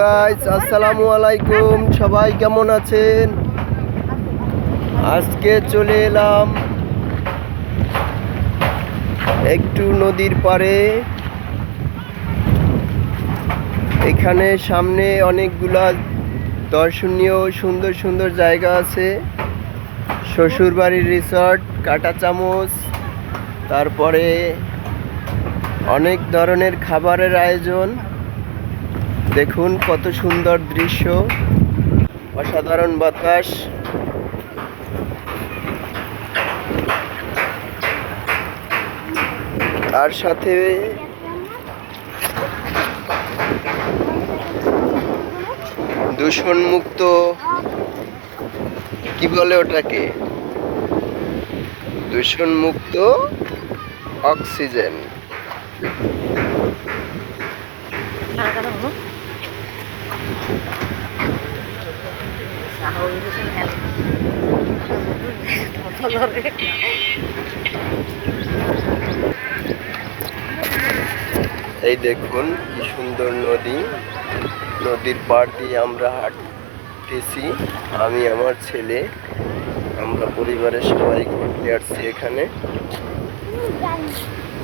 Guys, আসসালামু আলাইকুম। সবাই কেমন আছেন? আজকে চলে এলাম একটু নদীর পাড়ে। এখানে সামনে অনেকগুলা দর্শনীয় সুন্দর সুন্দর জায়গা আছে। শ্বশুরবাড়ির রিসর্ট, কাটা চামচ, তারপরে অনেক ধরনের খাবারের আয়োজন। দেখুন কত সুন্দর দৃশ্য, অসাধারণ বাতাস। তার সাথে দূষণমুক্ত, কি বলে ওটাকে, দূষণমুক্ত অক্সিজেন। এই দেখুন কি সুন্দর নদী। নদীর পাড় দিয়ে আমরা হাঁটতেছি, আমি আমার ছেলে, আমরা পরিবারের সবাই ঘুরতে আসছি এখানে।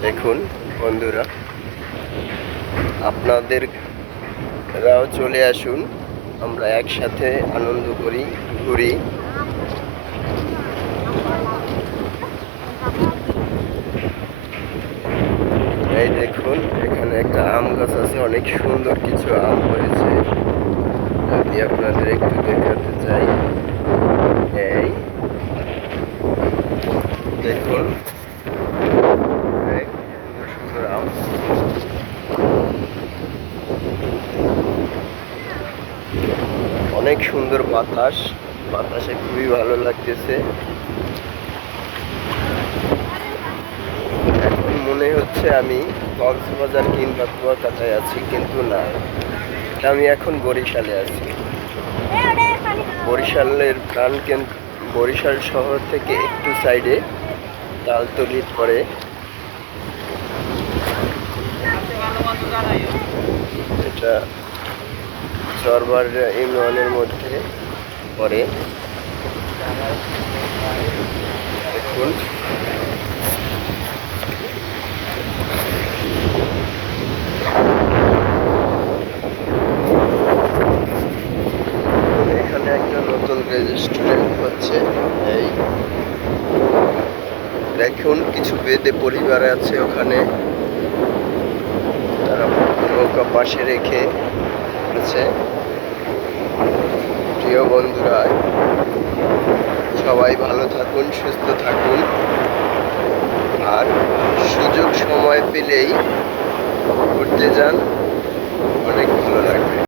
দেখুন বন্ধুরা, আপনাদেররাও চলে আসুন, আমরা একসাথে আনন্দ করি, ঘুরি। এই দেখুন এখানে একটা আম গাছ আছে, অনেক সুন্দর কিছু আম হয়েছে, যদি আপনাদের একটু দেখাতে চাই। এই দেখুন সুন্দর সুন্দর আম। অনেক সুন্দর বাতাস, বাতাসে খুবই ভালো লাগতেছে। এখন মনে হচ্ছে আমি কক্সবাজার কিংবা কুয়াকাটায় আছি, কিন্তু না, আমি এখন বরিশালে আছি। বরিশালের প্রাণকেন্দ্র, বরিশাল শহর থেকে একটু সাইডে তালতলির পরে এটা চরবার ইউনিয়নের মধ্যে পড়ে। দেখুন এখানে একটা নতুন রেস্টুরেন্ট হচ্ছে। এই দেখুন কিছু বেদে পরিবার আছে ওখানে, তারা নৌকা পাশে রেখে আছে। প্রিয় বন্ধুরা, সবাই ভালো থাকুন, সুস্থ থাকুন, আর সুযোগ সময় পেলেই ঘুরতে যান, অনেক ভালো লাগবে।